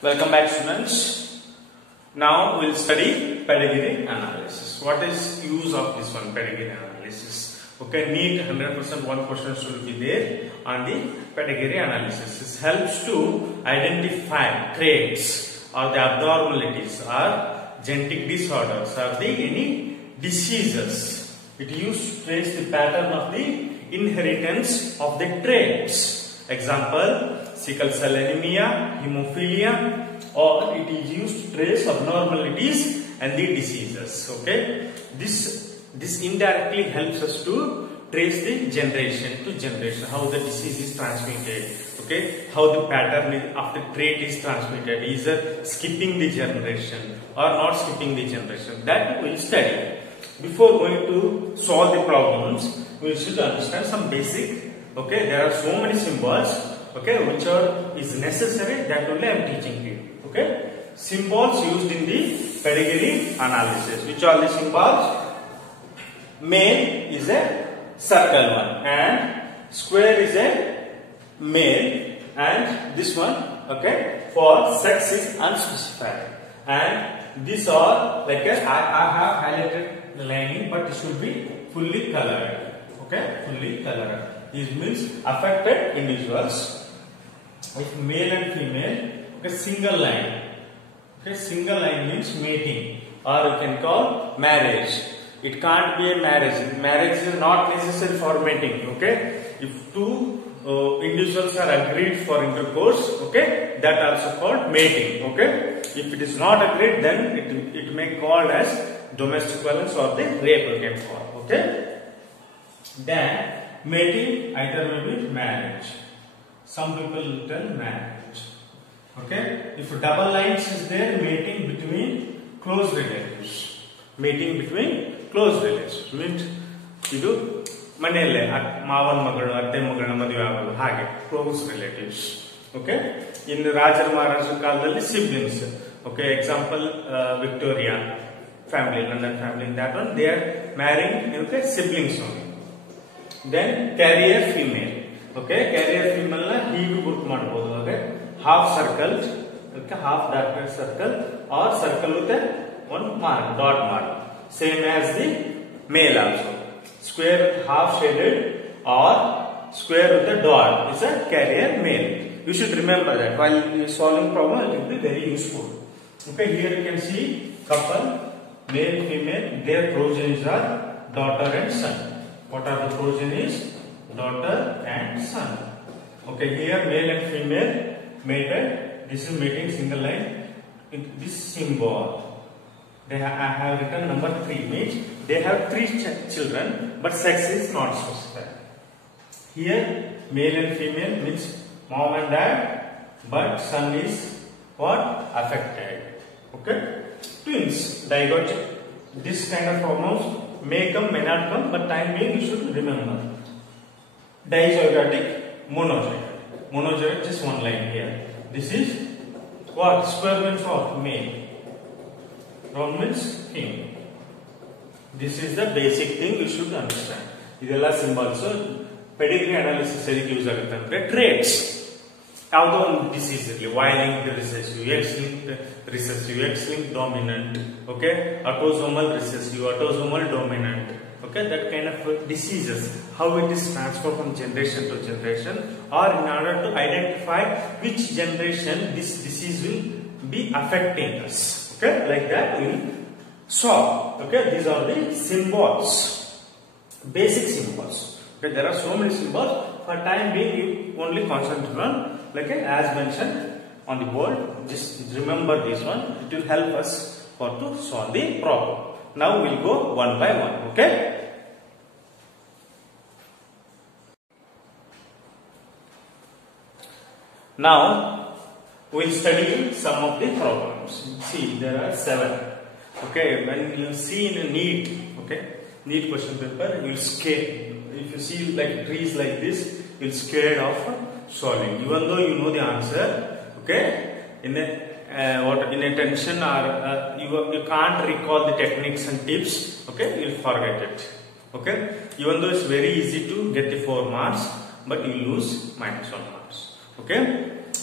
Welcome back, students. Now we'll study pedigree analysis. What is use of this one, pedigree analysis? Okay, need 100% one question should be there on the pedigree analysis. This helps to identify traits or the abnormalities or genetic disorders or the any diseases. It used to trace the pattern of the inheritance of the traits. Example, sickle cell anemia, hemophilia, or it is used to trace abnormalities and the diseases. Okay, this indirectly helps us to trace the generation to generation, how the disease is transmitted. Okay, how the pattern of the trait is transmitted, either skipping the generation or not skipping the generation. That we will study. Before going to solve the problems, we should understand some basic. Okay, there are so many symbols. Okay, which is necessary, that only I am teaching you. Okay, symbols used in the pedigree analysis. Which are the symbols? Male is a circle one, and square is a male, and this one, okay, for sex is unspecified. And these are like I have highlighted the lining, but it should be fully colored. Okay, fully colored. This means affected individuals. If male and female, okay, single line. Okay, single line means mating, or you can call marriage. It can't be a marriage. Marriage is not necessary for mating. Okay, if two individuals are agreed for intercourse, okay, that also called mating. Okay, if it is not agreed, then it may called as domestic violence or the rape. You can call. Okay, then mating either may be marriage. Some people tell marriage. Okay, if double lines is there, mating between close relatives. Mating between close relatives means idu manelle maavan magalu atte magalna maduve agadu hage close relatives. Okay, in Rajar Maharaja kaladalli siblings. Okay, example Victoria family, London family, in that one they are marrying, okay, siblings only. Then carrier female. Okay, carrier female na hege gurtu madabodu. Okay, half circle, okay, half darker circle or circle with a one mark, dot mark, same as the male also. Square with half shaded or square with a dot is a carrier male. You should remember that while solving problem, it will be very useful. Okay, here you can see couple, male, female, their progenies are daughter and son. What are the progenies? Daughter and son. Okay, here male and female mated. This is mating single line. This symbol, I have written number 3, means they have 3 children, but sex is not specified. Here male and female means mom and dad, but son is what? Affected. Okay, twins, digotic. This kind of problems may come, may not come, but time being you should remember. Dizygotic, monozygotic. Monozygotic, just one line here. This is what? Square means what? Male. Round means king. This is the basic thing you should understand. Idella symbols. So pedigree analysis use agutte. Traits. ಯಾವುದೋ ಒಂದು disease ಇರಲಿ, Y-linked recessive, X-linked recessive, X-linked dominant, okay, autosomal recessive, autosomal dominant, okay, that kind of diseases, how it is transferred from generation to generation, or in order to identify which generation this disease will be affecting us. Okay, like that we will solve. Okay, these are the symbols, basic symbols. Okay, there are so many symbols. For time being, you only concentrate on, like as mentioned on the board. Just remember this one. It will help us for to solve the problem. Now we will go one by one. Okay. Now we will study some of the problems. See, there are 7. Okay, when you see in a NEET, okay, NEET question paper, you will scared. If you see like trees like this, you will scared of solving. Even though you know the answer, okay, in a tension or you can't recall the techniques and tips. Okay, you will forget it. Okay, even though it's very easy to get the 4 marks, but you lose -1 marks. Okay,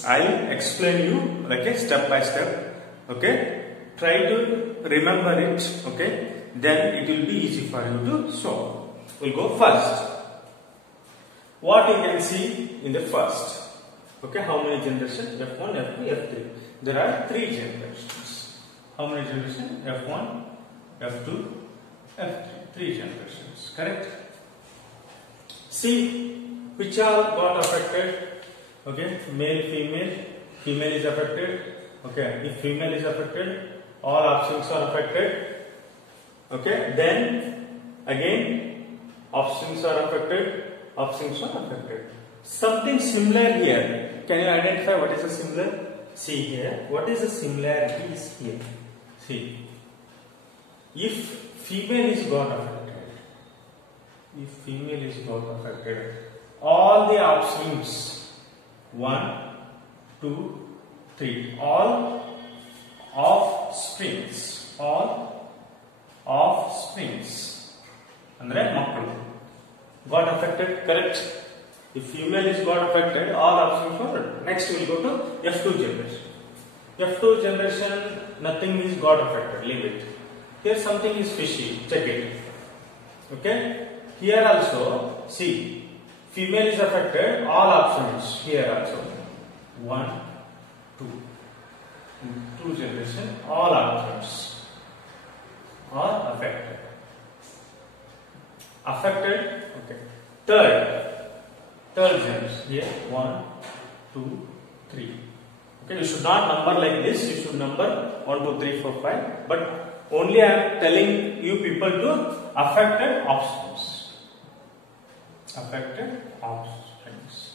I'll explain you like a step by step. Okay, try to remember it. Okay, then it will be easy for you to solve. We'll go first. What you can see in the first. Okay, how many generations? F1, F2, F3. There are 3 generations. How many generations? F1, F2, F3. 3 generations. Correct? See which all got affected. Okay, male, female. Female is affected. Okay, if female is affected, all offsprings are affected. Okay, then again offsprings are affected. Offsprings are affected. Something similar here. Can you identify what is a similar? See here. What is the similarity is here. See. If female is got affected, all the offsprings 1, 2, 3, all offsprings andre makkulu got affected, correct? If female is got affected, all offsprings are affected. Next we will go to F2 generation. F2 generation, nothing is got affected, leave it. Here something is fishy, check it. Okay, here also see female is affected, all offsprings here also 1, 2 generation, all offsprings are affected. Okay. Third generation here 1, 2, 3. Okay, you should not number like this. You should number 1, 2, 3, 4, 5. But only I am telling you people to affected offsprings. Affected offsprings.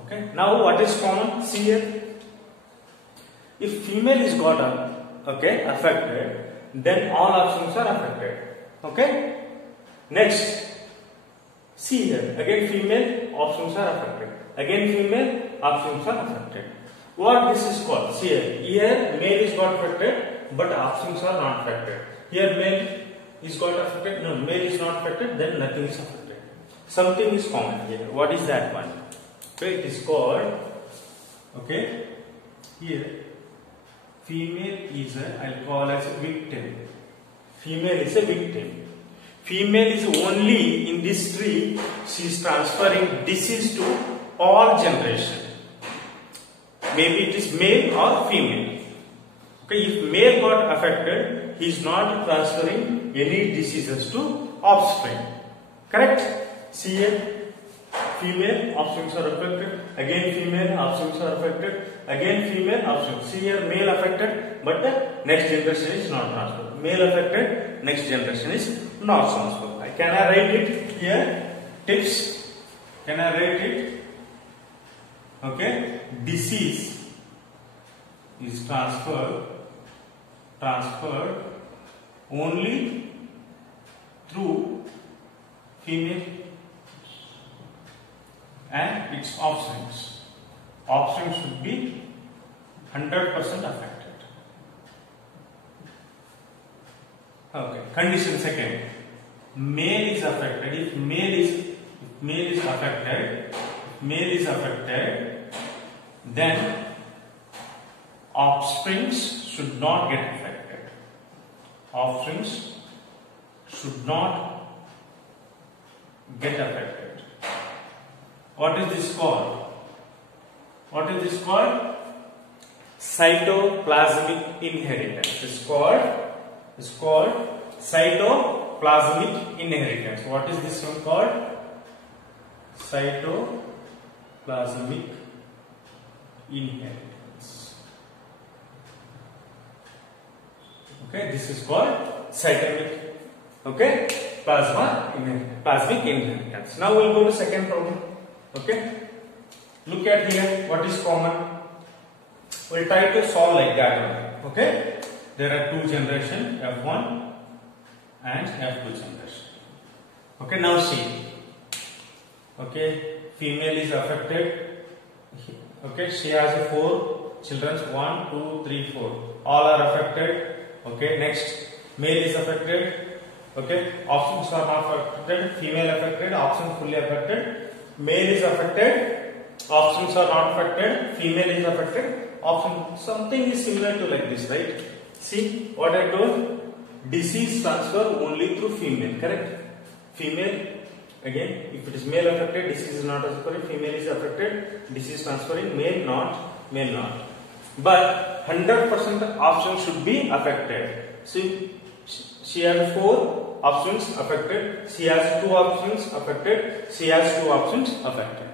Okay. Now what is common? See here. If female is got affected, then all offsprings are affected. Okay. Next, see here. Again female offsprings are affected. Again female offsprings are affected. What this is called? See here. Here male is got affected, but offsprings are not affected. Here male is got affected. No, male is not affected. Then nothing is affected. Something is common here. What is that one? Okay, it is called. Okay, here female is I'll call as a victim. Female is a victim. Female is only in this tree. She is transferring disease to all generation. Maybe it is male or female. Okay, if male got affected, he is not transferring any diseases to offspring. Correct? See here, female offsprings are affected. Again female offsprings are affected. Again female offsprings. See here, male affected, but the next generation is not transferred. Male affected, next generation is not transferred. Can I write it here? Tips. Can I write it? Okay, disease is transferred only through female and its offsprings. Offspring should be 100% affected. Okay, condition second. Male is affected. If male is affected, then offsprings should not get affected. Offsprings should not get affected. What is this called? What is this called? Cytoplasmic inheritance. It's called cytoplasmic inheritance. What is this one called? Cytoplasmic inheritance. Okay, this is called cytoplasmic. Okay, plasmic inheritance. Now we'll go to second problem. Okay, look at here. What is common? We'll try to solve like that one. Okay, there are 2 generations, F1 and F2 generation. Okay, now see. Okay, female is affected. Okay, she has 4 children. 1, 2, 3, 4. All are affected. Okay, next, male is affected. Okay, offsprings are not affected. Female affected. Offspring fully affected. Male is affected. options are not affected, female is affected, option something is similar to like this, right? See what I told, disease transfer only through female, correct? Female, again, if it is male affected, disease is not transferring, female is affected, disease transferring, male not. But 100% option should be affected. See, she has 4 options affected, she has 2 options affected, she has 2 options affected.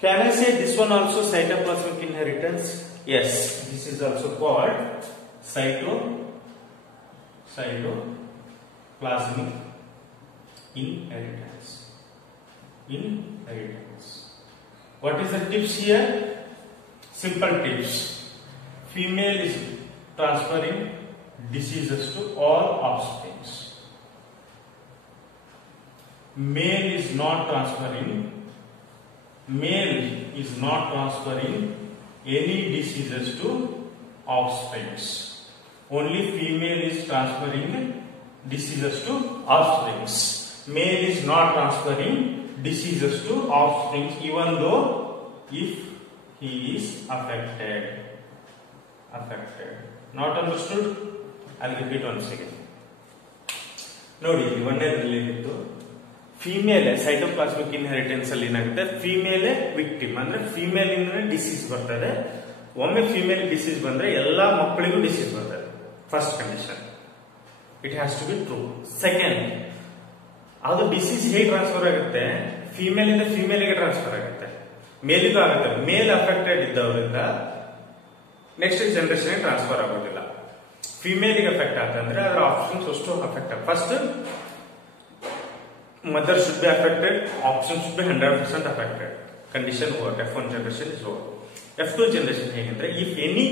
Can I say this one also cytoplasmic inheritance? Yes, this is also called cytoplasmic inheritance. What is the tips here? Simple tips. Female is transferring diseases to all offsprings. Male is not transferring any diseases to offsprings. Only female is transferring diseases to offsprings. Male is not transferring diseases to offsprings, even though if he is affected. Not understood? I'll repeat once again. ನೋಡಿ ಒಂದನೇದ್ರಲ್ಲಿ ಏನಿತ್ತು, female cytoplasmic inheritance ಅಲ್ಲಿ ಏನಾಗುತ್ತೆ, female victim ಅಂದ್ರೆ female ಇಂದ disease ಬರ್ತದೆ. ಒಮ್ಮೆ female disease ಬಂದ್ರೆ ಎಲ್ಲಾ ಮಕ್ಕಳಿಗೂ ಡಿಸೀಸ್ ಬರ್ತದೆ. First condition, it has to be true. Second, ಅದು ಡಿಸೀಸ್ ಹೇಗೆ ಟ್ರಾನ್ಸ್ಫರ್ ಆಗುತ್ತೆ, ಫೀಮೇಲ್ ಇಂದ ಫೀಮೇಲ್ಗೆ ಟ್ರಾನ್ಸ್ಫರ್ ಆಗುತ್ತೆ, ಮೇಲಿಗೂ ಆಗುತ್ತೆ. ಮೇಲ್ ಅಫೆಕ್ಟೆಡ್ ಇದ್ದವರಿಂದ ನೆಕ್ಸ್ಟ್ ಜನರೇಷನ್ ಟ್ರಾನ್ಸ್ಫರ್ ಆಗೋದಿಲ್ಲ. ಫಿಮೇಲ್ಗೆ ಅಫೆಕ್ಟ್ ಆಗ್ತಂದ್ರೆ ಅದರ ಆಪ್ಷನ್ಸ್ ಅಷ್ಟು ಅಫೆಕ್ಟ್ ಆಗ. First mother should be affected, option should be 100% affected. Condition over. F1 generation is over. F2 generation ಹೇಗೆಂದ್ರೆ, if any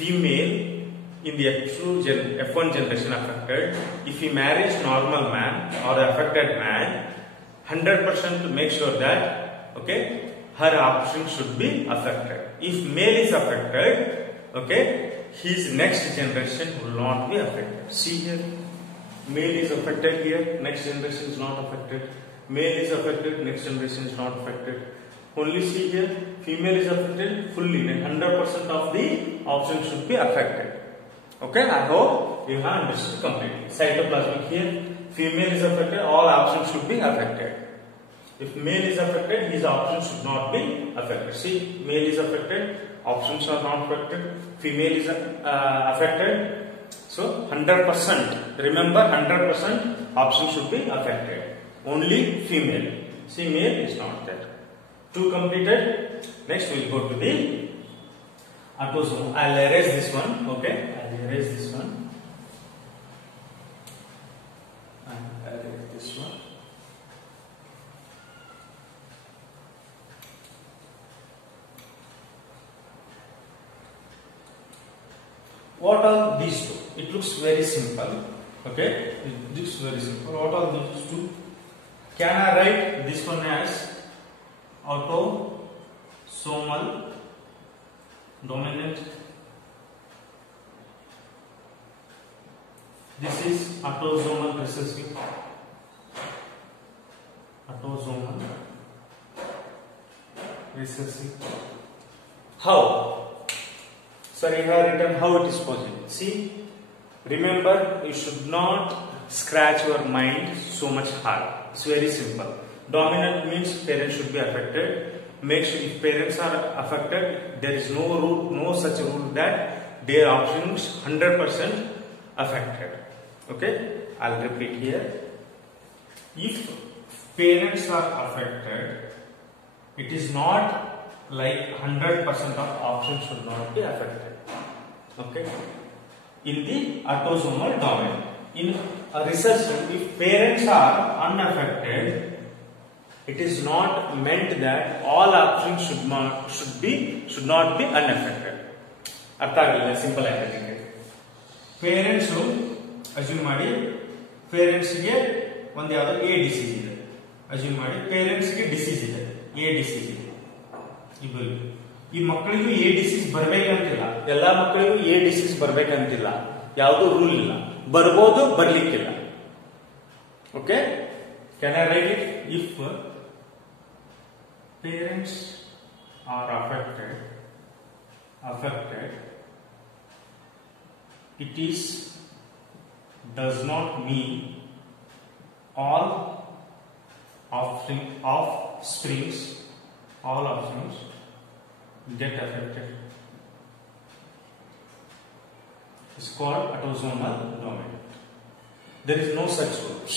female in the F1 generation affected, if he marries normal man or affected man, 100% to make sure that, okay, her option should be affected. If male is affected, okay, his next generation will not be affected. See here, male is affected here, next generation is not affected. Male is affected, next generation is not affected. Only see here, female is affected fully, 100% of the option should be affected. Okay, I hope you have understood completely. Cytoplasmic here, female is affected, all options should be affected. If male is affected, his options should not be affected. See, male is affected, options are not affected. Female is affected, so 100%. Remember, 100% option should be affected. Only female. See, male is not there. 2 completed. Next, we will go to the autosome. I'll erase this one. Okay, I'll erase this one. I'll erase this one. What are these two? It looks very simple. Okay, it looks very simple. What are these two? Can I write this one as autosomal dominant? This is autosomal recessive. Autosomal recessive. How? Sir, I have written how it is possible. See, remember, you should not scratch your mind so much hard. It's very simple. Dominant means parents should be affected. Make sure if parents are affected, there is no rule, no such rule that their options 100% affected. Okay, I'll repeat here. If parents are affected, it is not like 100% of options should not be affected. Okay, in the autosomal domain, in a recessive, if parents are unaffected, it is not meant that all options should not be unaffected. Artha agilla, simple ಆಗಿದೆ. Parents assume ಮಾಡಿ, parents ಗೆ ಒಂದು ಯಾವುದು A disease ಇದೆ. assume ಮಾಡಿ, parents ಗೆ disease ಇದೆ, A disease ಇದೆ. ಈ ಮಕ್ಕಳಿಗೂ A disease ಬರಬೇಕಂತಿಲ್ಲ, ಎಲ್ಲಾ ಮಕ್ಕಳಿಗೂ A disease ಬರಬೇಕಂತಿಲ್ಲ, ಯಾವುದು ರೂಲ್ ಇಲ್ಲ, ಬರ್ಬೋದು ಬರ್ಲಿಕ್ಕಿಲ್ಲ. Okay, can I write it? If parents are affected, it is does not mean all offsprings get affected. It's called autosomal dominant. There is no such rules.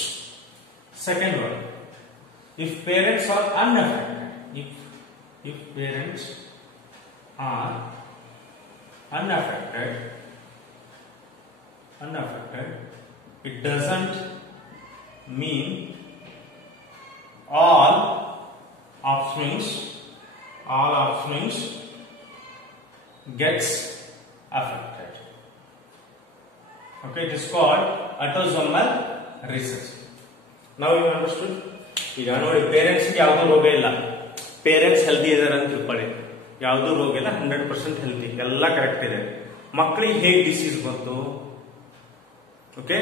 Second one, if parents are unaffected, if parents are unaffected, it doesn't mean all offsprings gets affected. Okay, it is called autosomal recessive. Now you understood? ಈಗ ನೋಡಿ parents ಯಾವುದೂ ರೋಗ ಇಲ್ಲ, parents healthy ಇದಾರೆ ಅಂತ ತಿಳ್ಕೊಳ್ಳಿ, ಯಾವುದೂ ರೋಗ ಇಲ್ಲ, 100% ಹೆಲ್ದಿ, ಎಲ್ಲ ಕರೆಕ್ಟ್ ಇದೆ. ಮಕ್ಕಳಿಗೆ ಹೇಗೆ ಡಿಸೀಸ್ ಬಂತು? ಓಕೆ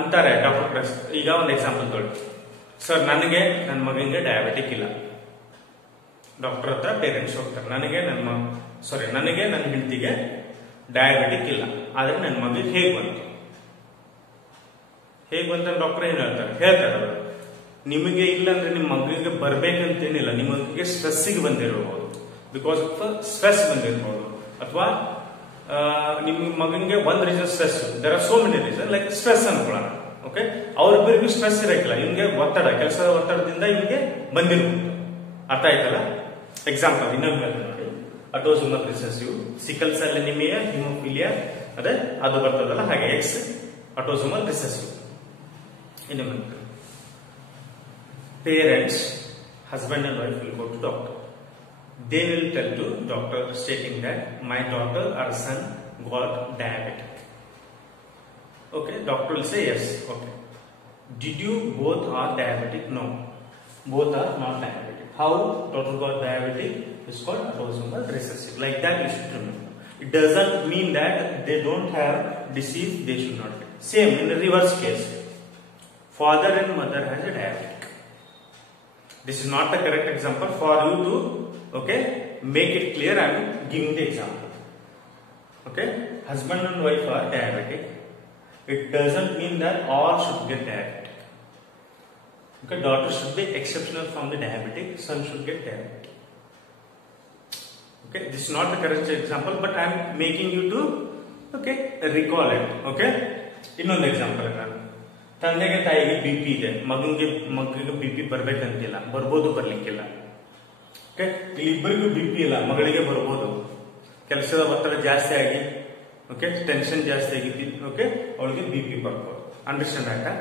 ಅಂತಾರೆ ಡಾಕ್ಟರ್. ಈಗ ಒಂದು ಎಕ್ಸಾಂಪಲ್ ತೊಗೊಳ್ಳಿ. ಸರ್ ನನಗೆ ನನ್ನ ಮಗನಿಗೆ ಡಯಾಬಿಟಿಕ್ ಇಲ್ಲ. ಡಾಕ್ಟರ್ ಹತ್ರ ಪೇರೆಂಟ್ಸ್ ಹೋಗ್ತಾರೆ, ನನಗೆ ನನ್ನ ಹೆಂಡತಿಗೆ ಡಯಾಬಿಟಿಕ್ ಇಲ್ಲ, ಆದ್ರೆ ನನ್ನ ಮಗನಿಗೆ ಹೇಗೆ ಬಂತು ಡಾಕ್ಟರ್ ಏನ್ ಹೇಳ್ತಾರೆ ಅವರು, ನಿಮಗೆ ಇಲ್ಲ ಅಂದ್ರೆ ನಿಮ್ಮ ಮಗುವಿಗೆ ಬರ್ಬೇಕಂತೇನಿಲ್ಲ, ನಿಮ್ಮ ಮಗುವಿಗೆ ಸ್ಟ್ರೆಸ್ಸಿಗೆ ಬಂದಿರಬಹುದು, ಬಿಕಾಸ್ ಆಫ್ ಸ್ಟ್ರೆಸ್ ಬಂದಿರಬಹುದು, ಅಥವಾ ನಿಮ್ಮ ಮಗನಿಗೆ ಒಂದ್ reason stress, there are so many reason, like stress ಅನ್ಕೊಳ್ಳೋಣ. ಓಕೆ, ಅವ್ರಿಬ್ಬರಿಗೂ ಸ್ಟ್ರೆಸ್ ಇರಕ್ಕಿಲ್ಲ, ಇವನಿಗೆ ಒತ್ತಡ, ಕೆಲಸದ ಒತ್ತಡದಿಂದ ಇವನಿಗೆ ಬಂದಿರಬಹುದು. ಅರ್ಥ ಆಯ್ತಲ್ಲ? ಎಕ್ಸಾಂಪಲ್ ಇನ್ನೊಂದು ನೋಡಿ, autosomal recessive, sickle cell anaemia, haemophilia, ಅದು ಬರ್ತದಲ್ಲ, ಹಾಗೆ ಎಕ್ಸ್ autosomal recessive. ಇನ್ನೊಂದು, parents, husband and wife will go to doctor. They will tell to doctor stating that my daughter or son got diabetic. Okay, doctor will say yes. Okay, did you both are diabetic? No, both are not diabetic. How daughter got diabetic is called autosomal recessive. Like that you should remember. It doesn't mean that they don't have disease, they should not get. Same in the reverse case, father and mother has a diabetic. This is not the correct example. For you to make it clear, I am giving the example. Okay, husband and wife are diabetic. It doesn't mean that all should get diabetic. Okay, daughter should be exceptional from the diabetic, son should get diabetic. Okay, this is not the correct example, but I am making you to recall it. Okay, ಇನ್ನೊಂದು example, ತಂದೆಗೆ ತಾಯಿಗೆ BP ಇದೆ, ಮಗನಿಗೆ BP ಬರ್ಬೇಕಂತಿಲ್ಲ, ಬರ್ಬೋದು, ಬರ್ಲಿಕ್ಕಿಲ್ಲ. Okay, ಇಬ್ಬರಿಗೂ BP ಇಲ್ಲ, ಮಗಳಿಗೆ ಬರ್ಬೋದು, ಕೆಲಸದ ಒತ್ತಡ ಜಾಸ್ತಿ ಆಗಿ ಟೆನ್ಷನ್ ಜಾಸ್ತಿ ಆಗಿ ಅವಳಿಗೆ BP ಬರ್ಬೋದು. ಅಂಡರ್ಸ್ಟ್ಯಾಂಡ್ ಆಯ್ತಾ?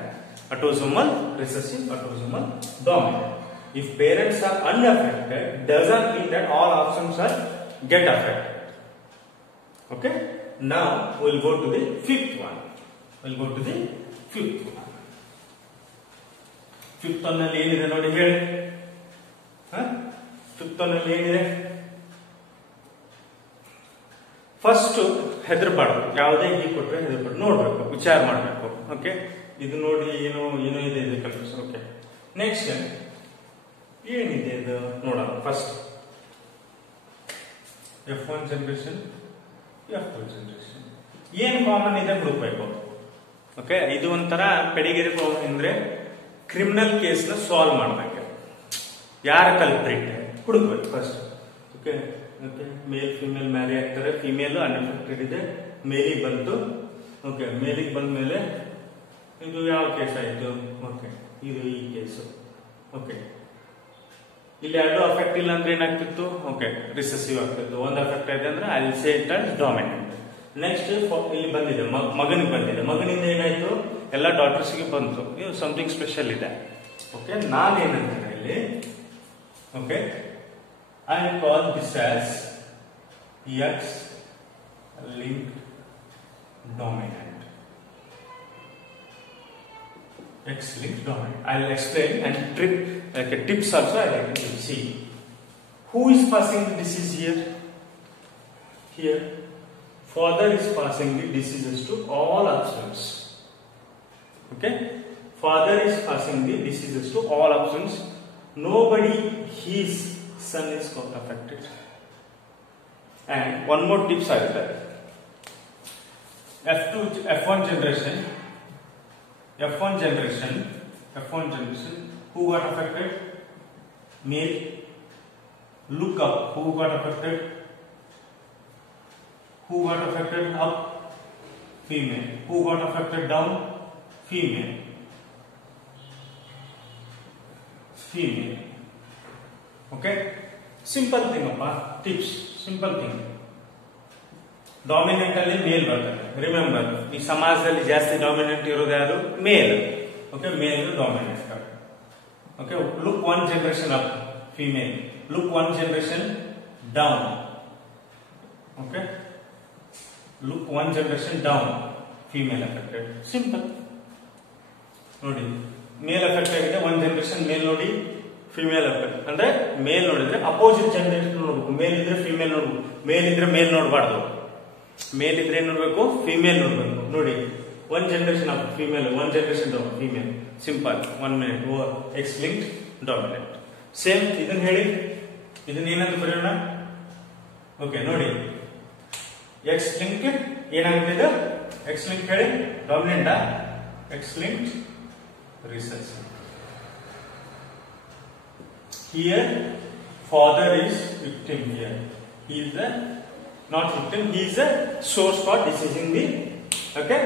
autosomal recessive, autosomal dominant. If parents are unaffected, doesn't mean that all offsprings get affected. Okay, now we'll go to the fifth one. Fifth one ಅಲ್ಲಿ ಏನಿದೆ ನೋಡಿ, ಹೇಳಿ. ಫಿಫ್ತ್ ಒನ್ ಅಲ್ಲಿ ಏನಿದೆ? ಫಸ್ಟ್ ಹೆದರ್ಬಾರ್ದು, ಯಾವುದೇ ಹೀಗೆ ಕೊಟ್ರೆ ಹೆದರ್ಬಾರ್ದು, ನೋಡ್ಬೇಕು, ವಿಚಾರ ಮಾಡಬೇಕು. ಓಕೆ, ಇದು ನೋಡಿ ಏನೋ ಇದೆ ಕನ್ಫ್ಯೂಷನ್. ಓಕೆ, ನೆಕ್ಸ್ಟ್ ಏನಿದೆ ಇದು ನೋಡೋಣ. First F1 generation, F2 generation, ಏನ್ ಕಾಮನ್ ಇದೆ ಹುಡುಕ್ಬೇಕು. ಓಕೆ, ಇದು ಒಂಥರ ಪೆಡಿಗಿರಿ ಪ್ರಾಬ್ಲಮ್. ಅಂದ್ರೆ ಕ್ರಿಮಿನಲ್ ಕೇಸ್ ನ ಸಾಲ್ವ್ ಮಾಡ್ಬೇಕು, ಯಾರ ಕಲ್ಪ್ರಿಟ್ ಹುಡುಕ್ಬೇಕು first. Okay, male female marry ಆಗ್ತಾರೆ, ಫಿಮೇಲ್ ಅನ್ಅಫೆಕ್ಟೆಡ್ ಇದೆ, ಮೇಲಿಗೆ ಬಂತು. ಓಕೆ, ಮೇಲಿಗೆ ಬಂದ ಮೇಲೆ ಇದು ಯಾವ ಕೇಸ್ ಆಯ್ತು? ಓಕೆ, ಇದು ಈ ಕೇಸು. ಓಕೆ, ಇಲ್ಲಿ ಎರಡು ಅಫೆಕ್ಟ್ ಇಲ್ಲ ಅಂದ್ರೆ ಏನಾಗ್ತಿತ್ತು? ಓಕೆ, ರಿಸೆಸಿವ್ ಆಗ್ತಿತ್ತು. ಒಂದು ಅಫೆಕ್ಟ್ ಆಗಿದೆ ಅಂದ್ರೆ I will say it as dominant. Next ಇಲ್ಲಿ ಬಂದಿದೆ, ಮಗನಿಗೆ ಬಂದಿದೆ, ಮಗನಿಂದ ಏನಾಯ್ತು? ಎಲ್ಲ ಡಾಟರ್ಸ್ಗೆ ಬಂತು. ಇದು ಸಮಥಿಂಗ್ ಸ್ಪೆಷಲ್ ಇದೆ. ಓಕೆ, ನಾನೇನಂದ್ರೆ ಇಲ್ಲಿ okay I call this as X linked dominant. X linked dominant. I'll explain and tips also I like to see. Who is passing the disease here? Here, father is passing the diseases to all offsprings. Okay, father is passing the diseases to all offsprings. Nobody is son is got affected. And one more tips are there. F1 generation, who got affected? Male. Look up, who got affected? Who got affected? Up, female. Who got affected? Down, female. Okay, simple thing appa, tips, simple thing. Dominant ಅಲ್ಲಿ ಮೇಲ್ ಬರ್ತದೆ. Remember, ಈ ಸಮಾಜದಲ್ಲಿ ಜಾಸ್ತಿ dominant ಇರೋದು ಯಾರು? Male. Okay, male dominant. Okay, look one generation up, female. Look one generation down. Okay, look one generation down, female affected. Simple ನೋಡಿ, male affect ಆಗಿದೆ, one generation male ನೋಡಿ, ಫಿಮೇಲ್ ಅಫೆಕ್ಟ್. ಅಂದ್ರೆ ಮೇಲ್ ನೋಡಿದ್ರೆ ಅಪೋಸಿಟ್ ಜನರೇಷನ್ ನೋಡ್ಬೇಕು. ಮೇಲ್ ಇದ್ರೆ female ನೋಡ್ಬೇಕು, ಮೇಲ್ ಇದ್ರೆ ಮೇಲ್ ನೋಡಬಾರ್ದು. ಮೇಲ್ ಇದ್ರೆ ಏನ್ ನೋಡ್ಬೇಕು? ಫಿಮೇಲ್ ನೋಡ್ಬೇಕು. ನೋಡಿ, one generation up female, one generation down female. Simple, 1 minute. X linked dominant. Same ಇದನ್ನ ಹೇಳಿ, ಇದನ್ನ ಏನಂತ ಬರೆಯೋಣ? ಓಕೆ, ನೋಡಿ, ಎಕ್ಸ್ ಲಿಂಕ್ ಏನಾಗುತ್ತೆ? ಎಕ್ಸ್ ಲಿಂಕ್ ಹೇಳಿ, dominant X linked recessive. Here father is victim. Here he is the not victim, he is the source for diseasing the, okay,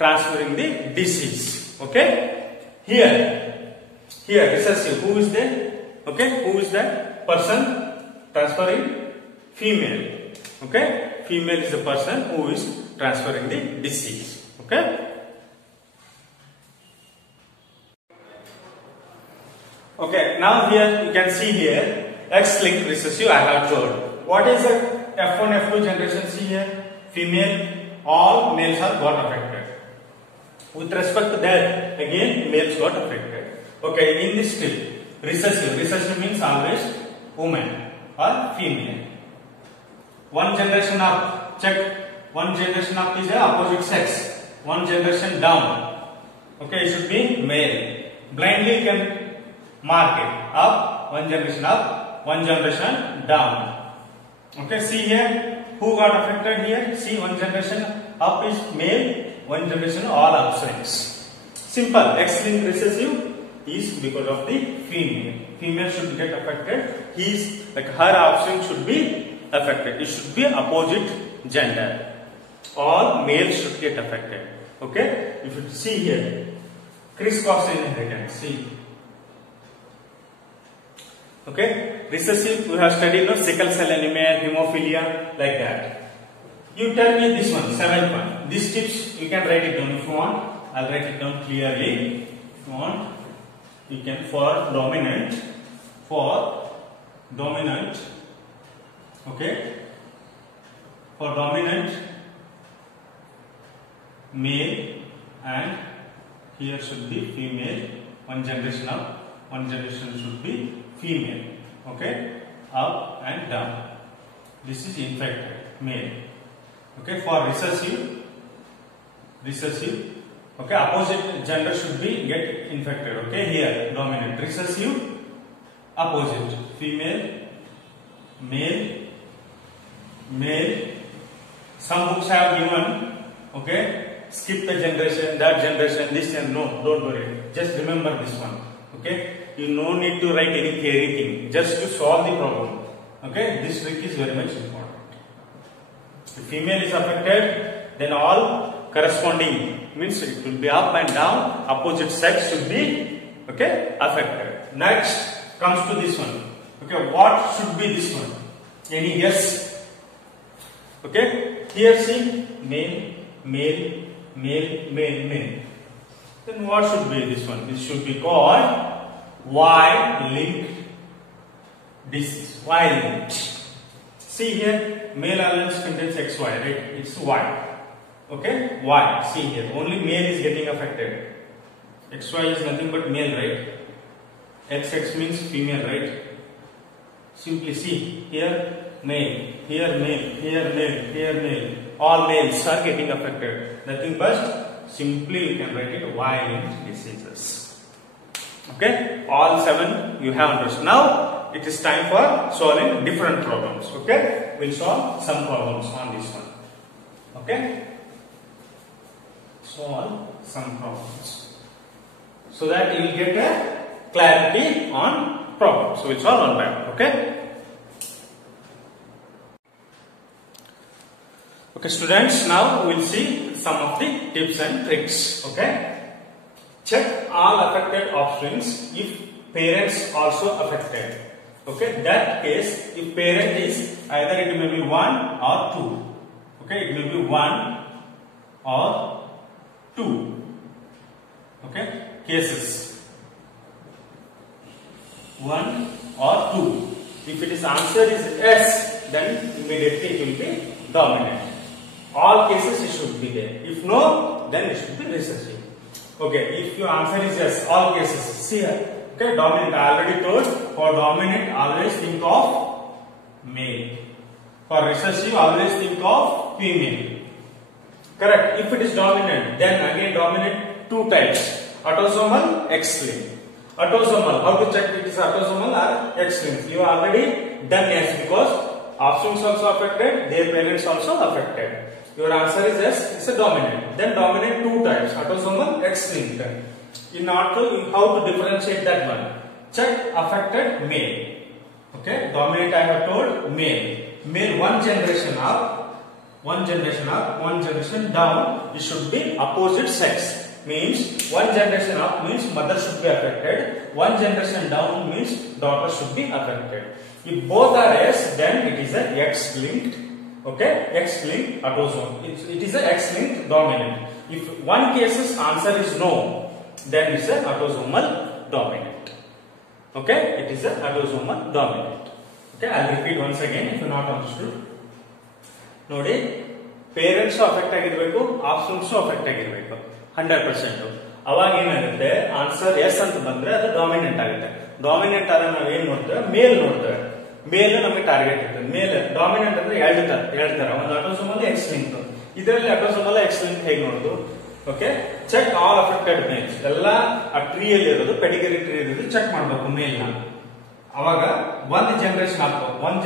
transferring the disease. Okay, here recessive, who is there? Okay, who is that person transferring? Female. Okay, female is the person who is transferring the disease. Okay, okay, now here you can see here X-linked recessive I have told. What is the F1 F2 generation? See here, female, all males are got affected. With respect to that, again males got affected. Okay, in this tip, recessive means always woman or female. One generation up, check, one generation up is the opposite sex, one generation down. Okay, it should be male. Blindly you can mark it, up, one generation up, one generation down. Okay, see here, who got affected here? See, one generation up is male, one generation all absent. Simple, X-linked recessive is because of the female. Female should get affected. His, like her offspring should be affected. It should be opposite gender. All males should get affected. Okay, if you see here, crisscross inheritance. See. Okay, recessive we have studied, no, sickle cell anemia, hemophilia, like that. You tell me this one, 7th one. These tips you can write it down if you want. I'll write it down clearly. If you want, you can for dominant. Okay, for dominant male, and here should be female. One generation up, one generation should be female. Okay, up and down. This is infected male. Okay, for recessive, okay, opposite gender should be get infected. Okay, here dominant, recessive, opposite, female, male. Some books have given, okay, skip the generation, that generation, this, and no, don't worry, just remember this one. Okay, you no need to write any theory thing, just to solve the problem. Okay, this trick is very much important. If female is affected, then all corresponding means it will be up and down, opposite sex should be, okay, affected. Next comes to this one. Okay, what should be this one? Any guess? Okay, here see, male. Then what should be this one? This should be called Y-linked disease. Y-linked. See here, male allele contains XY, right? It's Y. Okay, Y. See here, only male is getting affected. XY is nothing but male, right? XX means female, right? Simply see here, male, here male, here male, here male. All males are getting affected. Nothing but simply you can write it Y-linked diseases. Okay, all 7 you have understood. Now it is time for solving different problems. Okay, we'll solve some problems on this one. Okay, solve some problems so that you will get a clarity on problems. So we'll solve one by one. Okay. Okay, students, now we will see some of the tips and tricks. Okay, check all affected offsprings if parents also affected. Okay, that case, if parent is either it may be 1 or 2. Okay, it may be 1 or 2. Okay, cases 1 or 2. If it is answer is yes, then immediately it will be dominant. All cases it should be there. If no, then it should be recessive. Okay, if your answer is yes, all cases, see here. Okay, dominant, I already told, for dominant always think of male. For recessive always think of female. Correct. If it is dominant, then again dominant two types. Autosomal, X-linked. Autosomal, how to check it is autosomal or X-linked? You already done yes because offspring also affected, their parents also affected. Your answer is yes, it's a dominant. Then dominant two types, autosomal, X-linked. In order to how to differentiate that one, check affected male. Okay, dominant I have told male. Male one generation up, one generation up, one generation down. It should be opposite sex. Means one generation up means mother should be affected. One generation down means daughter should be affected. If both are yes, then it is a X-linked. Okay, X-linked autosomal. It is a X-linked dominant. If one case's answer is no, then it's a autosomal dominant. Okay, it is a autosomal dominant. Okay, I'll repeat once again if you not understood. ನೋಡಿ, parents affect ಆಗಿರಬೇಕು, ಆಫ್ಸ್ಪ್ರಿಂಗ್ಸ್ affect ಆಗಿರಬೇಕು 100%. ಅವಾಗ ಏನಾಗುತ್ತೆ, answer S ಅಂತ ಬಂದ್ರೆ ಅದು dominant ಆಗುತ್ತೆ. Dominant ಆದ್ರೆ ನಾವು ಏನ್ ನೋಡ್ತೇವೆ, ಮೇಲ್ ನೋಡ್ತೇವೆ. ಮೇಲ್ ನಮಗೆ ಟಾರ್ಗೆಟ್ ಇರ್ತದೆ. ಮೇಲ್ ಡಾಮಿನೆಂಟ್ ಅಂದ್ರೆ ಹೇಳ್ತಾರ ಒಂದು ಆಟೋಸೋಮಲ್ X-linked. ಇದರಲ್ಲಿ ಆಟೋಸೋಮಲ್ X-linked ಹೇಗೆ ನೋಡುದು? Okay, check all affected males. ಎಲ್ಲ ಆ ಟ್ರೀಯಲ್ಲಿ ಇರೋದು, ಪೆಡಿಗ್ರಿ ಟ್ರೀ ಇರೋದು ಚೆಕ್ ಮಾಡಬೇಕು ಮೇಲ್ ನ. ಅವಾಗ ಒಂದ್ ಜನರೇಷನ್ ಅಪ್, ಒಂದ್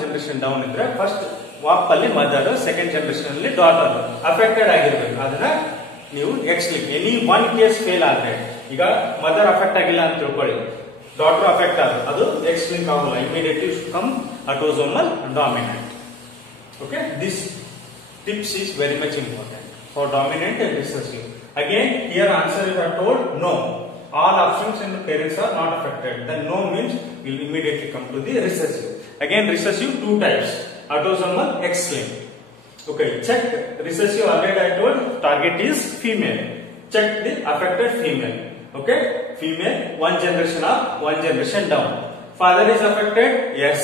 ಜನರೇಷನ್ ಡೌನ್ ಇದ್ರೆ ಫಸ್ಟ್ ವಾಪ್ ಅಲ್ಲಿ ಮದರ್, ಸೆಕೆಂಡ್ ಜನರೇಷನ್ ಅಲ್ಲಿ ಡಾಟರ್ ಅಫೆಕ್ಟೆಡ್ ಆಗಿರ್ಬೇಕು. ಅದನ್ನ ನೀವು X-linked. Any one case fail ಆದ್ರೆ, ಈಗ ಮದರ್ ಅಫೆಕ್ಟ್ ಆಗಿಲ್ಲ ಅಂತ ತಿಳ್ಕೊಳ್ಳಿ, ಡಾಟರ್ ಅಫೆಕ್ಟ್ ಆದ್ರೆ ಅದು X-linked ಆಗಲ್ಲ. Immediately come autosomal dominant. Okay, this tips is very much important for dominant and recessive. Again, here answer is told no. All offsprings and the parents are not affected. Then no means will immediately come to the recessive. Again, recessive two types, autosomal, X-linked. Okay, check recessive. Already I told target is female. Check the affected female. Okay, female one generation up, one generation down. Father is affected, yes.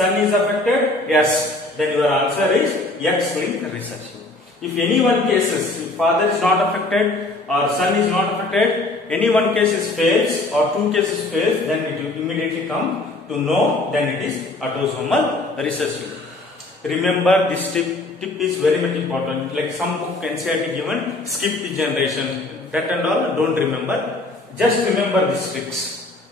Son is affected, yes. Then your answer is X-linked recessive. If any one cases, if father is not affected or son is not affected, any one case fails or two cases fails, then it will immediately come to no, then it is autosomal recessive. Remember this tip is very much important. Like some book NCERT given, skip the generation, that and all don't remember. Just remember these tricks.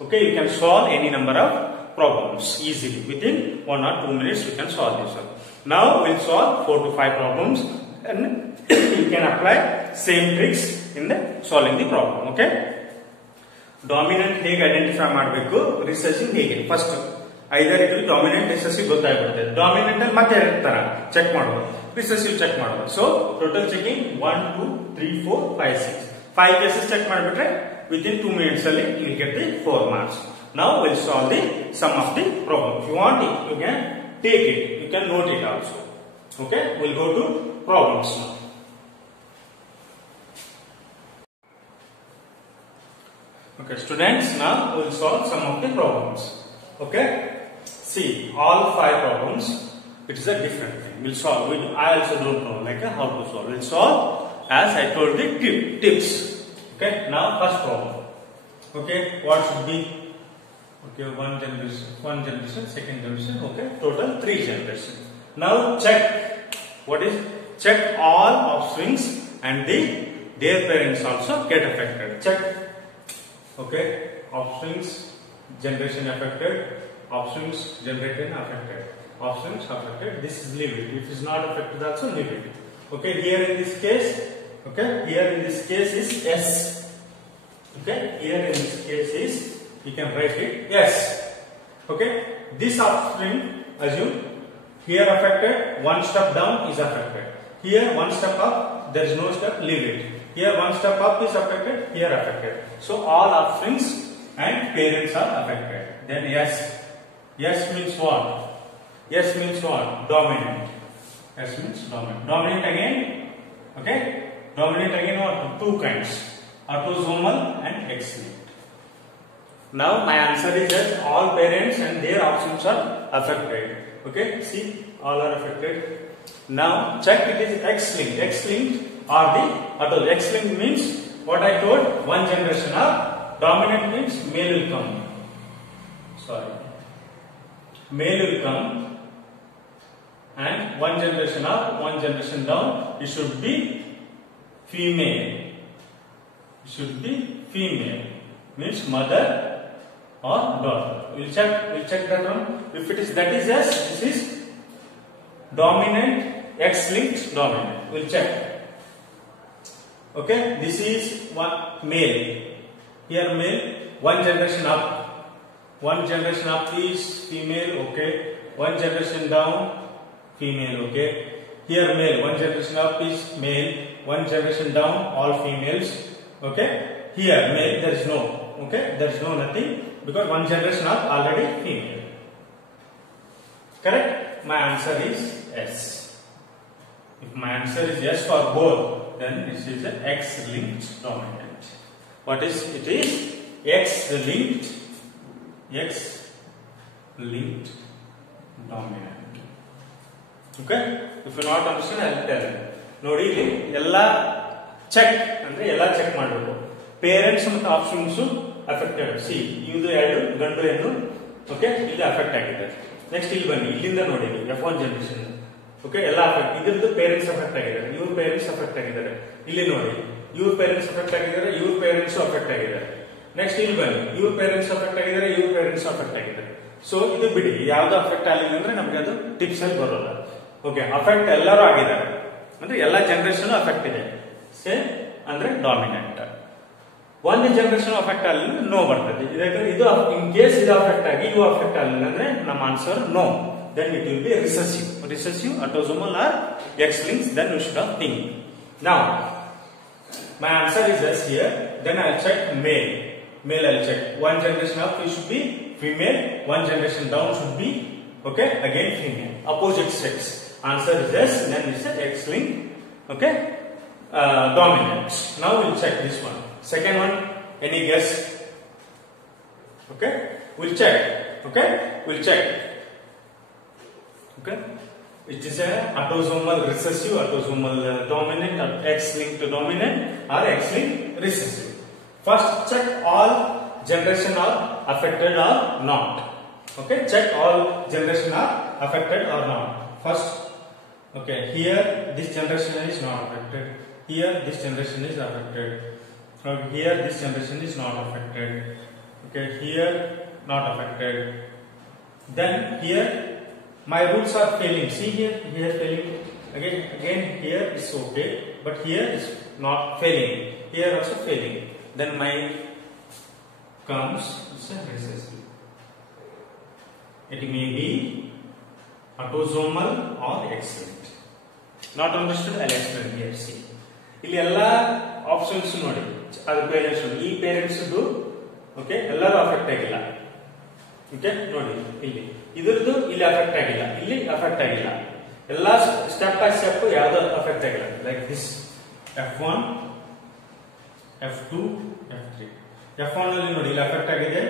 Okay, you can solve any number of problems easily. Within 1 or 2 minutes you can solve this one. Now we'll solve 4 to 5 problems and you can apply same tricks in the solving the problem. Okay, dominant ಹೇಗೆ identify ಮಾಡಬೇಕು, recessive ಹೇಗೆ. First either it will dominant, recessive ಗೊತ್ತಾಗ್ಬಿಡುತ್ತೆ. Dominant ಅಲ್ಲಿ ಮತ್ತೆ ಎರಡು ತರ check ಮಾಡೋದು, recessive check ಮಾಡೋದು. So total checking 1 2 3 4 5 6 5 cases check ಮಾಡಿಬಿಟ್ರೆ within 2 minutes ಅಲ್ಲಿ you will get the 4 marks. Now we'll solve the sum of the problem. If you want it, you can take it, you can note it also. Okay, we'll go to problems now. Okay, students, now we'll solve some of the problems. Okay, see all 5 problems. It is a different thing. We'll solve. I also don't know like how to solve. We'll solve as I told the tips. Okay, now first problem. Okay, what should be? Okay, one generation, second generation. Okay, total 3 generations. Now check. What is? Check all offsprings and their parents also get affected. Check. Okay, offsprings generation affected, options generated and affected, options affected. This is leave it. If it is not affected, also leave it. Okay, here in this case, okay, here in this case is yes. Okay, here in this case is, you can write it yes. Okay, this offspring, assume here affected, one step down is affected. Here one step up, there is no step, leave it. Here one step up is affected, here affected. So all offsprings and parents are affected. Then yes. Yes means what? Yes means what? Dominant. Yes means dominant. Dominant again. Okay. Dominant again what? Two kinds. Autosomal and X-linked. Now my answer is that all parents and their offsprings are affected. Okay. See, all are affected. Now check it is X-linked. X-linked or the auto. X-linked means what I told, one generation up. Dominant means male will come. Sorry. Male will come and one generation up, one generation down. It should be female. It should be female. Means mother or daughter. We'll check that one. If it is that is yes, this is dominant, X-linked dominant. We'll check. Okay, this is one male. Here male, one generation up. One generation up is female, okay. One generation down, female, okay. Here male, one generation up is male. One generation down, all females, okay. Here male, there is no, okay. There is no nothing because one generation up already female. Correct? My answer is yes. If my answer is yes for both, then this is the X-linked dominant. What is it? Is X-linked dominant. Okay? If you not understand, I will tell you. ನೋಡಿ ಇಲ್ಲಿ ಎಲ್ಲ check ಅಂದ್ರೆ ಎಲ್ಲ check ಮಾಡಬೇಕು. Parents ಮತ್ತು options affected. C ಇದು ಎರಡು ಗಂಡು ಹೆಣ್ಣು, ಓಕೆ, ಇಲ್ಲಿ ಅಫೆಕ್ಟ್ ಆಗಿದೆ. ನೆಕ್ಸ್ಟ್ ಇಲ್ಲಿ ಬನ್ನಿ, ಇಲ್ಲಿಂದ ನೋಡಿ F1 ಜನರೇಷನ್, ಓಕೆ, ಎಲ್ಲ ಅಫೆಕ್ಟ್. ಇದ್ರದ್ದು ಪೇರೆಂಟ್ಸ್ ಅಫೆಕ್ಟ್ ಆಗಿದ್ದಾರೆ, ಇವ್ರ ಪೇರೆಂಟ್ಸ್ ಅಫೆಕ್ಟ್ ಆಗಿದ್ದಾರೆ. ಇಲ್ಲಿ ನೋಡಿ ಇವ್ರ ಪೇರೆಂಟ್ಸ್ ಅಫೆಕ್ಟ್ ಆಗಿದ್ದಾರೆ, ಇವ್ರ ಪೇರೆಂಟ್ಸ್ ಅಫೆಕ್ಟ್ ಆಗಿದ್ದಾರೆ. ನೆಕ್ಸ್ಟ್ ಇಲ್ಲಿ ಬನ್ನಿ, ಇವ್ರ ಪೇರೆಂಟ್ಸ್ ಅಫೆಕ್ಟ್ ಆಗಿದ್ದಾರೆ, ಇವ್ರ ಪೇರೆಂಟ್ಸ್ ಅಫೆಕ್ಟ್ ಆಗಿದ್ದಾರೆ. ಸೊ ಇದು ಬಿಡಿ, ಯಾವ್ದು ಅಫೆಕ್ಟ್ ಆಗಿಲ್ಲ ಅಂದ್ರೆ ನಮ್ಗೆ ಅದು ಟಿಪ್ಸ್ ಅಲ್ಲಿ ಬರೋಲ್ಲ. ಓಕೆ, ಅಫೆಕ್ಟ್ ಎಲ್ಲರೂ ಆಗಿದ್ದಾರೆ ಅಂದ್ರೆ ಎಲ್ಲ ಜನರೇಷನ್ ಅಫೆಕ್ಟ್ ಇದೆ. ಸೇಮ್ ಅಂದ್ರೆ ಡಾಮಿನೆಂಟ್. ಒಂದು ಜನರೇಷನ್ ಅಫೆಕ್ಟ್ ಆಗಲಿಲ್ಲ ನೋ ಬರ್ತದೆ. ಇದು ಇನ್ ಕೇಸ್ ಇದು ಅಫೆಕ್ಟ್ ಆಗಿ ಇವು ಅಫೆಕ್ಟ್ ಆಗಲಿಲ್ಲ ಅಂದ್ರೆ ನಮ್ಮ answer no. Then it will be recessive, autosomal or X-linked. Then you should have think. Now, my answer is yes here. Then I'll check male. Male I'll check. One generation up it should be female. One generation down should be, okay, again female. Opposite sex. Answer is yes. Then it's a X-linked, okay, dominant. Now we'll check this one. Second one. Any guess? Okay, we'll check. Okay, we'll check. Okay, it is a autosomal recessive, autosomal dominant, or X-linked dominant, or X-linked recessive. First, check all generation are affected or not. Okay, check all generation are affected or not. First, okay, here this generation is not affected. Here this generation is affected. Here this generation is not affected. Okay, here not affected. Then here my roots are failing. See here failing. Again here is okay, but here is not failing. Here also failing. Then my comes is a recessive. It may be autosomal or X-linked. Not understood? I'll explain here. See, ಇಲ್ಲಿ ಎಲ್ಲ options ನೋಡಿ, ಅದು parents, ಈ parents okay ಎಲ್ಲರೂ affect ಆಗಿಲ್ಲ. Okay ನೋಡಿ, ಇಲ್ಲಿ ಇದ್ರದ್ದು ಇಲ್ಲಿ ಅಫೆಕ್ಟ್ ಆಗಿಲ್ಲ, ಇಲ್ಲಿ ಅಫೆಕ್ಟ್ ಆಗಿಲ್ಲ. ಎಲ್ಲ ಸ್ಟೆಪ್ ಬೈ ಸ್ಟೆಪ್ ಯಾವ್ದು ಅಫೆಕ್ಟ್ ಆಗಿಲ್ಲ. Like this F1, F2, F3. F1 ಅಲ್ಲಿ ನೋಡಿ ಇಲ್ಲಿ ಅಫೆಕ್ಟ್ ಆಗಿದೆ,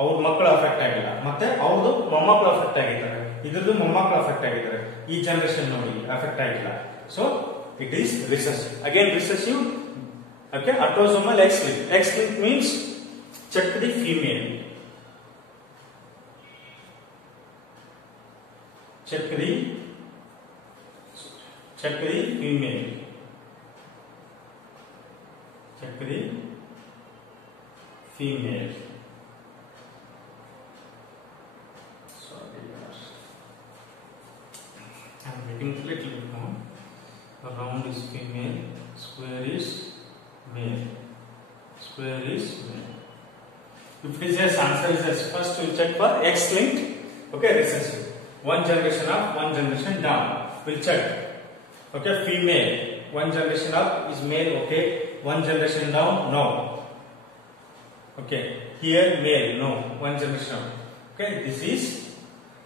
ಅವ್ರ ಮಕ್ಕಳು ಅಫೆಕ್ಟ್ ಆಗಿಲ್ಲ, ಮತ್ತೆ ಅವ್ರದ್ದು ಮೊಮ್ಮಕ್ಕಳು ಅಫೆಕ್ಟ್ ಆಗಿದ್ದಾರೆ, ಇದ್ರದ್ದು ಮೊಮ್ಮಕ್ಕಳು ಅಫೆಕ್ಟ್ ಆಗಿದ್ದಾರೆ. ಈ ಜನರೇಷನ್ ನೋಡಿ ಅಫೆಕ್ಟ್ ಆಗಿಲ್ಲ. So it is recessive. Again recessive. Okay, autosomal X-linked. X-linked means check the female. Check the female. Check the female. making it little bit more. Round is female, square is male. Square is male. If it is yes, answer is yes. First we check for X-linked, okay, recessive. One generation up, one generation down. We'll check. Okay, female. One generation up is male, okay. One generation down, no. Okay, here male, no. One generation up. Okay, this is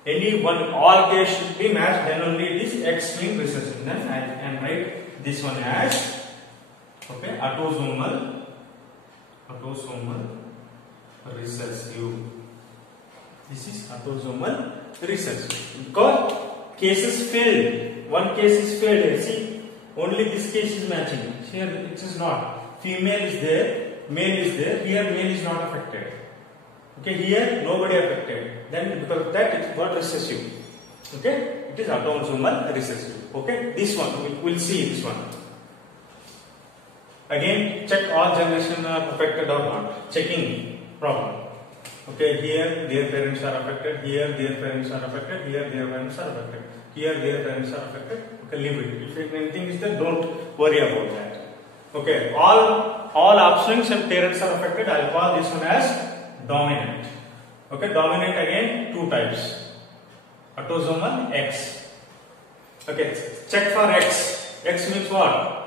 any one, all case should be matched, then only it is X-linked recessive. Then I can write this one as, okay, autosomal recessive. This is autosomal recessive. Because cases failed. One case is failed here. See, only this case is matching. Here it is not. Female is there, male is there. Here male is not affected. Okay, here nobody affected. Then because of that it got recessive. Okay, it is autosomal recessive. Okay, this one we will see this one. Again, check all generation are affected or not. Checking problem. Okay, here their parents are affected. Here their parents are affected. Here their parents are affected. Here their parents are affected. Okay, leave it. If anything is there, don't worry about that. Okay, all offsprings and parents are affected. I will call this one as dominant. Okay, dominant again two types. Autosomal X. Okay, check for X. X means what?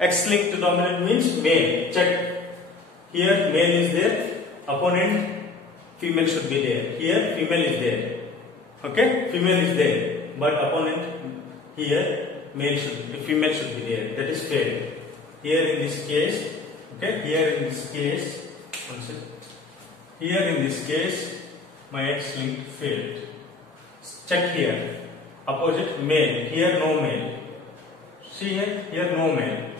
X-linked to dominant means male. Check. Here male is there. Opponent female should be there. Here female is there. Okay, female is there. But opponent here female should be there. That is failed. Here in this case, okay, here in this case, here in this case, my X-linked failed. Check here. Opposite male. Here no male. See here no male.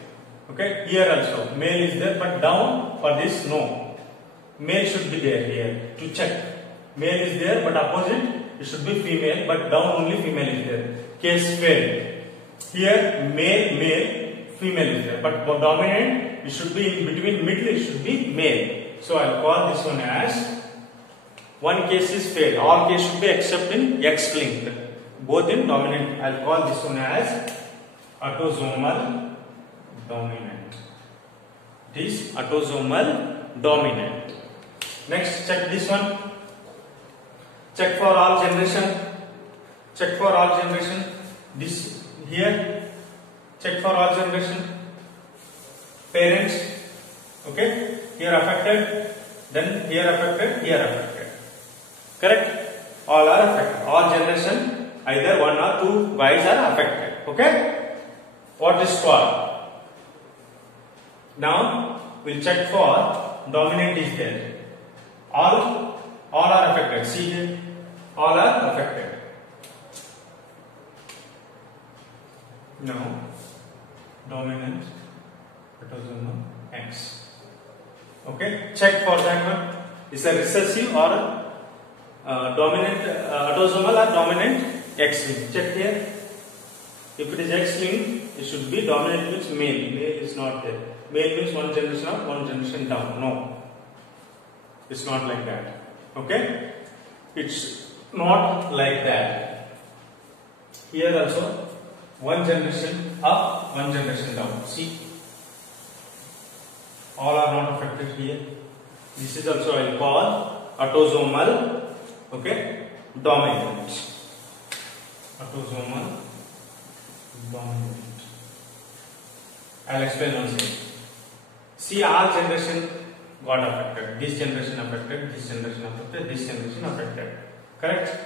Okay, here also male is there, but down for this no. Male should be there here to check. Male is there, but opposite it should be female, but down only female is there. Case failed. Here male, female is there, but for dominant it should be in between, middle it should be male. So I will call this one as one case is failed. All case should be except in X-linked. Both in dominant. I will call this one as autosomal dominant. It is autosomal dominant. Next, check this one. Check for all generation. Check for all generation. This here. Check for all generation. Parents. Okay. Here affected. Then here affected. Here affected. Correct. All are affected. All generation. Either one or two guys are affected. Okay. What is for? Now we'll check for dominant is there. All are affected. See here, all are affected. Now dominant autosomal X. Okay, check for that one. Is a recessive or dominant autosomal or dominant X linked? Check here. If it is X linked, it should be dominant means male. Male is not there. Male means one generation up, one generation down. No, it's not like that. Okay, it's not like that. Here also one generation up, one generation down. See, all are not affected here. This is also I will call autosomal. Okay, dominant. Autosomal dominant. I will explain once again. See, all generation got affected. This generation affected, this generation affected, this generation affected. Correct?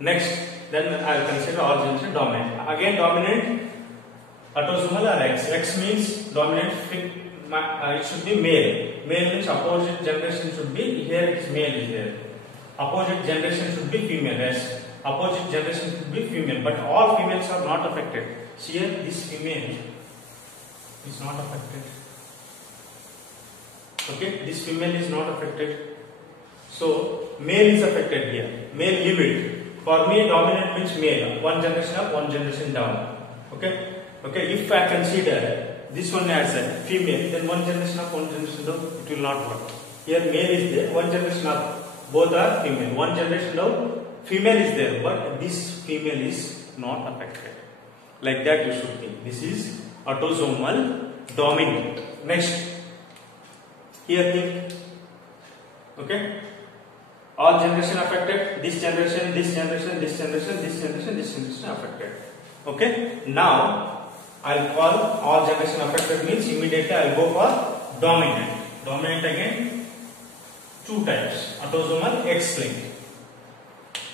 Next, then I will consider all generation dominant. Again, dominant, autosomal or X. X means dominant, it should be male. Male means opposite generation should be, here it's male is there. Opposite generation should be female. Yes. Opposite generation should be female, but all females are not affected. See here, this female is not affected. Okay, this female is not affected. So male is affected here. Male leave it. For me, dominant means male. One generation up, one generation down. Okay. Okay. If I consider this one as a female, then one generation up, one generation down, it will not work. Here male is there, one generation up, both are female. One generation down, female is there, but this female is not affected. Like that you should think. This is autosomal dominant. Next, here think. Okay, all generation affected. This generation, this generation, this generation, this generation, this generation affected. Okay, now I'll call all generation affected means immediately I'll go for dominant. Dominant again, two types, autosomal X-linked.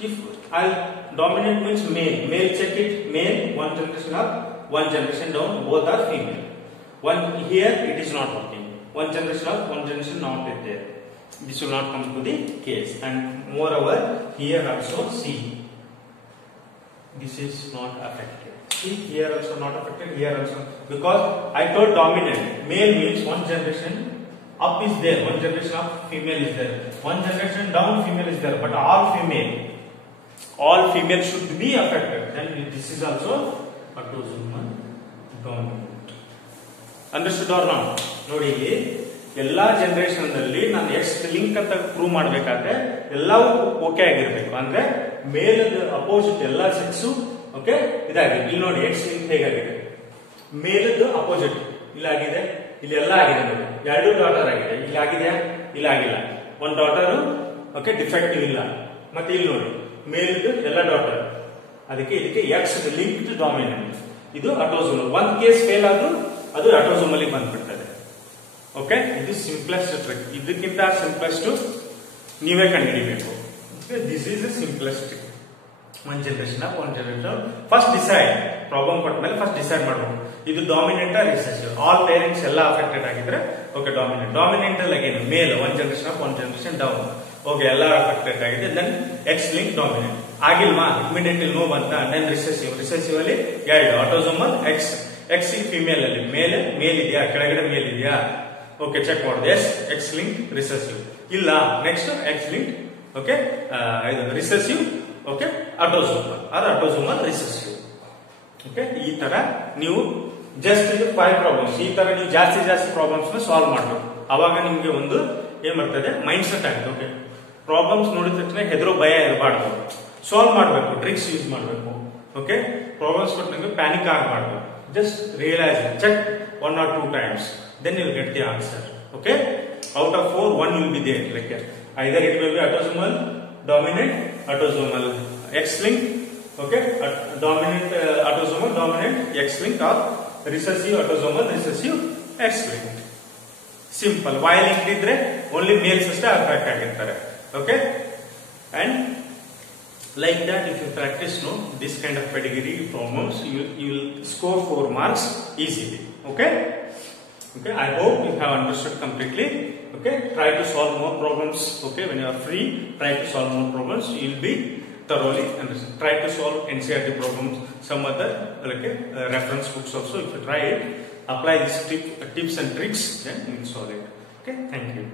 If I'll dominant means male, male check it, male, one generation up, one generation down, both are female. One here it is not working. One generation up, one generation not there. This will not come to the case. And moreover, here also see, this is not affected. See, here also not affected, here also, because I told dominant, male means one generation up is there, one generation up female is there, one generation down female is there, but all female should be affected. Then this is also autosomal dominant. Understood or not? ನೋಡಿ ಎಲ್ಲಾ generation ನಲ್ಲಿ ನಾನು X link ಅಂತ prove ಮಾಡಬೇಕಾದ್ರೆ ಎಲ್ಲವೂ okay ಆಗಿರಬೇಕು. ಅಂದ್ರೆ ಮೇಲ್ opposite ಎಲ್ಲಾ ಸೆಕ್ಸ್ ಓಕೆ ಇದಾಗಿದೆ. ಇಲ್ಲಿ ನೋಡಿ ಎಕ್ಸ್ ಲಿಂಕ್ ಹೇಗಾಗಿದೆ, ಮೇಲದ್ದು ಅಪೋಸಿಟ್ ಇಲ್ಲಾಗಿದೆ, ಇಲ್ಲಿ ಎಲ್ಲ ಆಗಿದೆ ನೋಡಿ, ಎರಡು ಡಾಟರ್ ಆಗಿದೆ, ಇಲ್ಲಿ ಆಗಿದೆಯಾ, ಇಲ್ಲಿ ಆಗಿಲ್ಲ, ಒಂದು ಡಾಟರ್ ಓಕೆ ಡಿಫೆಕ್ಟಿವ್ ಇಲ್ಲ, ಮತ್ತೆ ಇಲ್ಲಿ ನೋಡಿ ಮೇಲ್ದು ಎಲ್ಲ ಡಾಟರ್, ಅದಕ್ಕೆ ಇದಕ್ಕೆ ಎಕ್ಸ್ ಲಿಂಕ್ಡ್ ಡಾಮಿನೆಂಟ್, ಇದು ಆಟೋಸೋಮಲ್. ಒಂದ್ ಕೇಸ್ ಫೇಲ್ ಆದ್ರೂ ಅದು ಆಟೋಸೋಮಲ್ ಬಂದ್ಬಿಡ್ತದೆ. ಓಕೆ, ಇದು ಸಿಂಪ್ಲೆಸ್ಟ್ ಟ್ರಿಕ್. ಇದಕ್ಕಿಂತ ಸಿಂಪ್ಲೆಸ್ಟ್ ನೀವೇ ಕಂಡುಹಿಡಿಬೇಕು. This is simplest trick. One generation up, one generation. First decide, problem ಕೊಟ್ಟ ಮೇಲೆ ಫಸ್ಟ್ ಡಿಸೈಡ್ ಮಾಡಬೇಕು ಇದು ಡಾಮಿನೆಂಟ್ ರಿಸೆಸಿವ್. ಆಲ್ ಪೇರೆಂಟ್ಸ್ ಎಲ್ಲ ಅಫೆಕ್ಟೆಡ್ ಆಗಿದ್ರೆ ಓಕೆ ಡಾಮಿನೆಂಟ್. ಡಾಮಿನೆಂಟ್ ಅಲ್ಲಿ ಏನು male, one generation up, one generation down, okay ಎಲ್ಲ ಅಫೆಕ್ಟೆಡ್ ಆಗಿದೆ. ದೆನ್ ಎಕ್ಸ್ ಲಿಂಕ್ ಡಾಮಿನೆಂಟ್ ಆಗಿಲ್ವಾ, ಇಮಿಡಿಯೇಟ್ಲಿ ನೋ ಬಂತ. ದೆನ್ ರಿಸೆಸಿವ್, ರಿಸೆಸಿವ್ ಅಲ್ಲಿ ಎರಡು ಆಟೋಸೋಮಲ್ ಎಕ್ಸ್, ಎಕ್ಸ್ ಫಿಮೇಲ್ ಅಲ್ಲಿ ಮೇಲ್ ಇದೆಯಾ, ಕೆಳಗಡೆ ಮೇಲ್ ಇದೆಯಾ, ಓಕೆ ಚೆಕ್ ಮಾಡಿದೆ, ಎಸ್ ಎಕ್ಸ್ ಲಿಂಕ್ ರಿಸೆಸಿವ್ ಇಲ್ಲ. ನೆಕ್ಸ್ಟ್ ಎಕ್ಸ್ ಲಿಂಕ್ ಓಕೆ ಇದು ರಿಸೆಸಿವ್ ಓಕೆ ಆಟೋಸೋಮಲ್, ಅದು ಆಟೋಸೋಮಲ್ ರಿಸೆಸಿವ್. ಓಕೆ, ಈ ತರ ನೀವು ಜಸ್ಟ್ ಇದು 5 ಪ್ರಾಬ್ಲಮ್ಸ್, ಈ ತರ ನೀವು ಜಾಸ್ತಿ ಪ್ರಾಬ್ಲಮ್ಸ್ ನ ಸಾಲ್ವ್ ಮಾಡಬೇಕು. ಅವಾಗ ನಿಮ್ಗೆ ಒಂದು ಏನ್ ಬರ್ತದೆ, ಮೈಂಡ್ ಸೆಟ್ ಆಗುತ್ತೆ. ಓಕೆ, ಪ್ರಾಬ್ಲಮ್ಸ್ ನೋಡಿದ ತಕ್ಷಣ ಹೆದರೋ ಭಯ ಇರಬಾರ್ದು, ಸಾಲ್ವ್ ಮಾಡಬೇಕು, ಟ್ರಿಕ್ಸ್ ಯೂಸ್ ಮಾಡಬೇಕು. ಓಕೆ, ಪ್ರಾಬ್ಲಮ್ಸ್ ಕೊಟ್ಟಂಗೆ ಪ್ಯಾನಿಕ್ ಆಗಬಾರ್ದು. just realize it, check 1 or 2 times, then you will get the answer. Okay, out of 4 1 will be there, like either it will be autosomal dominant, autosomal X-linked, okay, dominant autosomal dominant X-linked, or recessive autosomal recessive X-linked. Simple. Y linked idre only males ಅಷ್ಟೇ affect ಆಗಿರ್ತಾರೆ. Okay, and like that, if you practice this kind of pedigree problems, you will score 4 marks easily. Okay, I hope you have understood completely. Okay, try to solve more problems. Okay, when you are free, try to solve more problems. You will be thoroughly understand. Try to solve NCERT problems, some other reference books also. If you try it, apply these tips and tricks, then you will solve it. Okay, thank you.